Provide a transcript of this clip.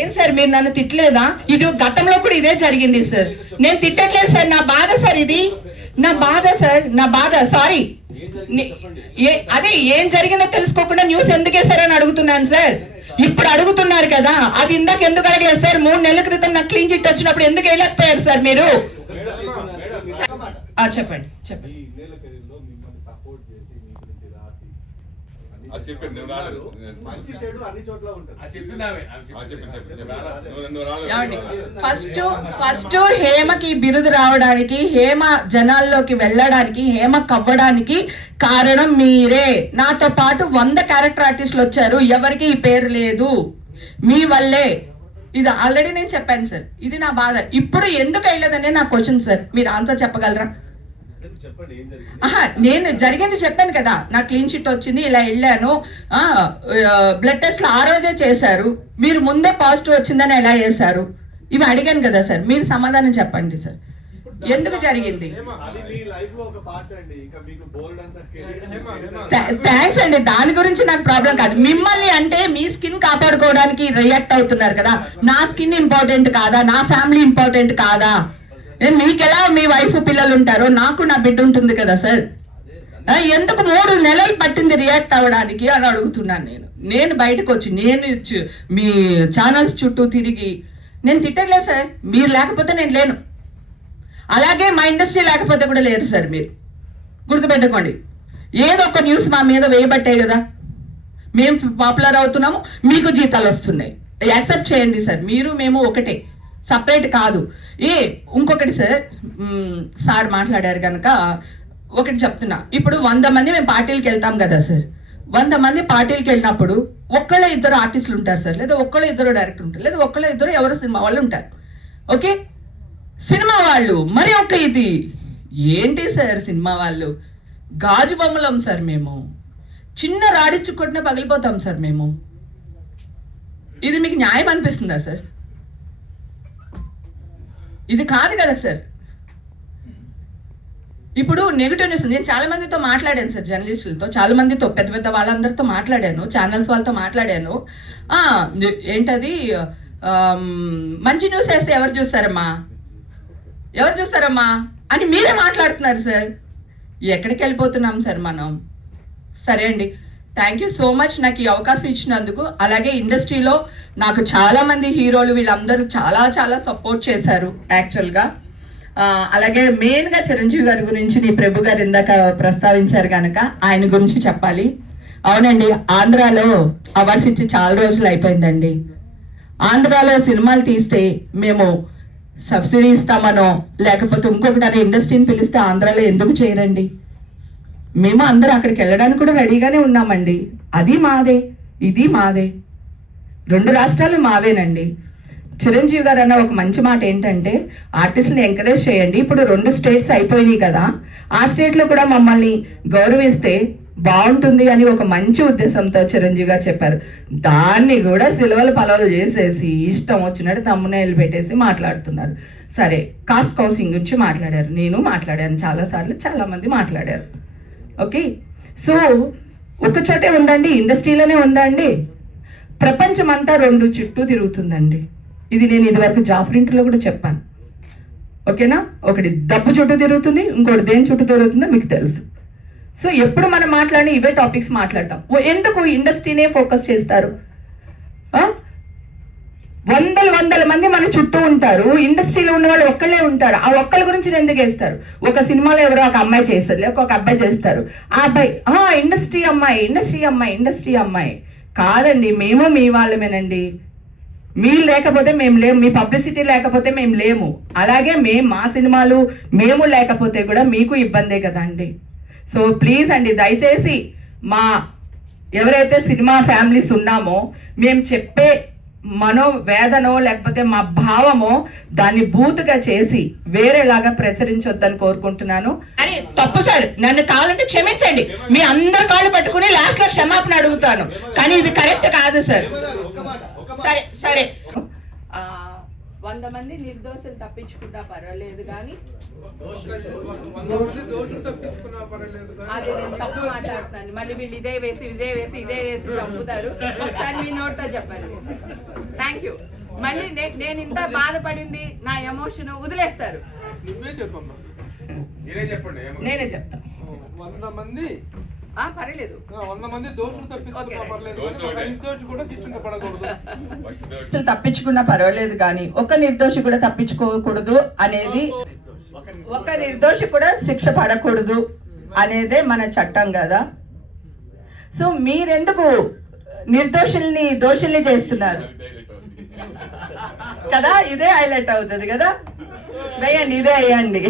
ఏం సార్ మీరు నన్ను తిట్టలేదా? ఇది గతంలో కూడా ఇదే జరిగింది సార్. నేను తిట్టట్లేదు సార్, నా బాధ సార్, ఇది నా బాధ సార్, నా బాధ. సారీ, అదే ఏం జరిగిందో తెలుసుకోకుండా న్యూస్ ఎందుకు వేసారని అడుగుతున్నాను సార్. ఇప్పుడు అడుగుతున్నారు కదా, అది ఇందాక ఎందుకు అడగలేదు సార్? 3 నెలల క్రితం నాకు క్లీన్ చిట్ వచ్చినప్పుడు ఎందుకు వేయలేకపోయారు సార్ మీరు? చెప్పండి చెప్పండి. ఫస్ట్ హేమకి బిరుదు రావడానికి, హేమ జనాల్లోకి వెళ్ళడానికి, హేమ కవ్వడానికి కారణం మీరే. నాతో పాటు 100 క్యారెక్టర్ ఆర్టిస్టులు వచ్చారు, ఎవరికి ఈ పేరు లేదు, మీ వల్లే. ఇది ఆల్రెడీ నేను చెప్పాను సార్, ఇది నా బాధ. ఇప్పుడు ఎందుకు వేయలేదనే నా క్వశ్చన్ సార్, మీరు ఆన్సర్ చెప్పగలరా? నేను జరిగింది చెప్పాను కదా, నా క్లీన్ షీట్ వచ్చింది, ఇలా వెళ్ళాను, బ్లడ్ టెస్ట్ ఆ రోజే చేశారు, మీరు ముందే పాజిటివ్ వచ్చిందని ఎలా చేశారు? ఇవి అడిగాను కదా సార్, మీరు సమాధానం చెప్పండి సార్, ఎందుకు జరిగింది? థ్యాంక్స్ అండి, దాని గురించి నాకు ప్రాబ్లం కాదు. మిమ్మల్ని అంటే మీ స్కిన్ కాపాడుకోవడానికి రియాక్ట్ అవుతున్నారు కదా, నా స్కిన్ ఇంపార్టెంట్ కాదా? నా ఫ్యామిలీ ఇంపార్టెంట్ కాదా? మీకెలా మీ వైఫ్ పిల్లలు ఉంటారో నాకు నా బిడ్డ ఉంటుంది కదా సార్. ఎందుకు 3 నెలలు పట్టింది రియాక్ట్ అవ్వడానికి అని అడుగుతున్నాను. నేను బయటకు వచ్చి, నేను మీ ఛానల్స్ చుట్టూ తిరిగి, నేను తిట్టలేదు సార్, మీరు లేకపోతే నేను లేను, అలాగే మా ఇండస్ట్రీ లేకపోతే కూడా లేరు సార్. మీరు గుర్తుపెట్టుకోండి, ఏదో ఒక న్యూస్ మా మీద వేయబట్టే కదా మేము పాపులర్ అవుతున్నాము, మీకు జీతాలు వస్తున్నాయి. యాక్సెప్ట్ చేయండి సార్, మీరు మేము ఒకటే, సపరేట్ కాదు. ఇంకొకటి సార్ మాట్లాడారు కనుక ఒకటి చెప్తున్నా. ఇప్పుడు 100 మంది మేము పార్టీలకు వెళ్తాం కదా సార్, 100 మంది పార్టీలకు వెళ్ళినప్పుడు ఒక్కళ్ళ 2 ఆర్టిస్టులు ఉంటారు సార్, లేదా ఒక్కళ్ళ 2 డైరెక్టర్ ఉంటారు, లేదా ఒక్కళ్ళ 2 ఎవరో సినిమా వాళ్ళు ఉంటారు. ఓకే, సినిమా వాళ్ళు మరి ఒక ఇది ఏంటి సార్? సినిమా వాళ్ళు గాజు బొమ్మలం సార్, మేము చిన్న రాడిచ్చు కొట్టినా పగిలిపోతాం సార్ మేము. ఇది మీకు న్యాయం అనిపిస్తుందా సార్? ఇది కాదు కదా సార్. ఇప్పుడు నెగిటివ్ న్యూస్, నేను చాలా మందితో మాట్లాడాను సార్, జర్నలిస్టులతో, చాలా మందితో, పెద్ద పెద్ద వాళ్ళందరితో మాట్లాడాను, ఛానల్స్ వాళ్ళతో మాట్లాడాను. ఏంటది, మంచి న్యూస్ వేస్తే ఎవరు చూస్తారమ్మా, ఎవరు చూస్తారమ్మా అని మీరే మాట్లాడుతున్నారు సార్. ఎక్కడికి వెళ్ళిపోతున్నాం సార్ మనం? సరే అండి, థ్యాంక్ యూ సో మచ్ నాకు ఈ అవకాశం ఇచ్చినందుకు. అలాగే ఇండస్ట్రీలో నాకు చాలా మంది హీరోలు వీళ్ళందరూ చాలా చాలా సపోర్ట్ చేశారు యాక్చువల్గా. అలాగే మెయిన్గా చిరంజీవి గారి గురించి నీ ప్రభు గారు ఇందాక ప్రస్తావించారు కనుక ఆయన గురించి చెప్పాలి. అవునండి, ఆంధ్రాలో అవార్డ్స్ ఇచ్చి చాలా రోజులు అయిపోయిందండి. ఆంధ్రాలో సినిమాలు తీస్తే మేము సబ్సిడీ ఇస్తామనో లేకపోతే ఇంకొకటి ఇండస్ట్రీని పిలిస్తే ఆంధ్రాలో ఎందుకు చేయరండి? మేము అందరూ అక్కడికి వెళ్ళడానికి కూడా రెడీగానే ఉన్నామండి. అది మాదే, ఇది మాదే, 2 రాష్ట్రాలు మావేనండి. చిరంజీవి గారు అన్న ఒక మంచి మాట ఏంటంటే, ఆర్టిస్ట్ని ఎంకరేజ్ చేయండి. ఇప్పుడు 2 స్టేట్స్ అయిపోయినాయి కదా, ఆ స్టేట్లో కూడా మమ్మల్ని గౌరవిస్తే బాగుంటుంది అని ఒక మంచి ఉద్దేశంతో చిరంజీవి గారు చెప్పారు. దాన్ని కూడా సిలవలు పలవలు చేసేసి ఇష్టం వచ్చినట్టు తమ్మునేలు పెట్టేసి మాట్లాడుతున్నారు. సరే, కాస్ట్ కౌన్సిలింగ్ గురించి మాట్లాడారు, నేను మాట్లాడాను చాలాసార్లు, చాలామంది మాట్లాడారు. ఓకే, సో ఒక చోటే ఉందండి, ఇండస్ట్రీలోనే ఉందండి, ప్రపంచం అంతా 2 చుట్టూ తిరుగుతుందండి. ఇది నేను ఇదివరకు జాఫరింట్లో కూడా చెప్పాను. ఓకేనా, ఒకటి డబ్బు చుట్టూ తిరుగుతుంది, ఇంకోటి దేని చుట్టూ తిరుగుతుందో మీకు తెలుసు. సో ఎప్పుడు మనం మాట్లాడి ఇవే టాపిక్స్ మాట్లాడతాం. ఎందుకు ఇండస్ట్రీనే ఫోకస్ చేస్తారు? వందల మంది మన చుట్టూ ఉంటారు, ఇండస్ట్రీలో ఉన్న వాళ్ళు ఒక్కళ్ళే ఉంటారు. ఆ ఒక్కళ్ళ గురించి ఎందుకు వేస్తారు? ఒక సినిమాలో ఎవరో ఒక అమ్మాయి చేస్తారు, లేక ఒక అబ్బాయి చేస్తారు, ఆ అబ్బాయి ఇండస్ట్రీ అమ్మాయి, ఇండస్ట్రీ అమ్మాయి, ఇండస్ట్రీ అమ్మాయి కాదండి. మేము మీ వాళ్ళమేనండి, మీరు లేకపోతే మేము లేము, మీ పబ్లిసిటీ లేకపోతే మేము లేము. అలాగే మా సినిమాలు మేము లేకపోతే కూడా మీకు ఇబ్బందే కదండి. సో ప్లీజ్ అండి, దయచేసి మా ఎవరైతే సినిమా ఫ్యామిలీస్ ఉన్నామో మేము చెప్పే మనోవేదనో లేకపోతే మా భావమో దాన్ని బూతుగా చేసి వేరేలాగా ప్రచురించొద్దని కోరుకుంటున్నాను. అరే తప్పు సార్, నన్ను కావాలంటే క్షమించండి, మీ అందరి కాళ్ళు పట్టుకుని లాస్ట్ లో క్షమాపణ అడుగుతాను, కానీ ఇది కరెక్ట్ కాదు సార్. సరే సరే, 100 మంది నిర్దోషులు తప్పించుకుంటా పర్వాలేదు కానీ అది నేను తప్పు మాట్లాడుతున్నాను. మళ్ళీ వీళ్ళు ఇదే వేసి చంపుతారు. ఒకసారి మీ నోట్తో చెప్పండి. Thank you. మళ్ళీ నేను ఇంత బాధపడింది నా ఎమోషన్ వదిలేస్తారు. నేనే చెప్తాను. 100 మంది పర్లేదు, 100 మంది దోషులు తప్పించుకున్నా పర్లేదు, ఒక నిర్దోషి కూడా శిక్షించబడకూడదు. తప్పించుకున్నా పర్వాలేదు కానీ ఒక నిర్దోషి కూడా తప్పించుకోకూడదు అనేది, ఒక నిర్దోషి కూడా శిక్ష పడకూడదు అనేదే మన చట్టం కదా. సో మీరెందుకు దోషుల్ని చేస్తున్నారు కదా? ఇదే హైలైట్ అవుతుంది కదా. వేయండి, ఇదే వేయండి.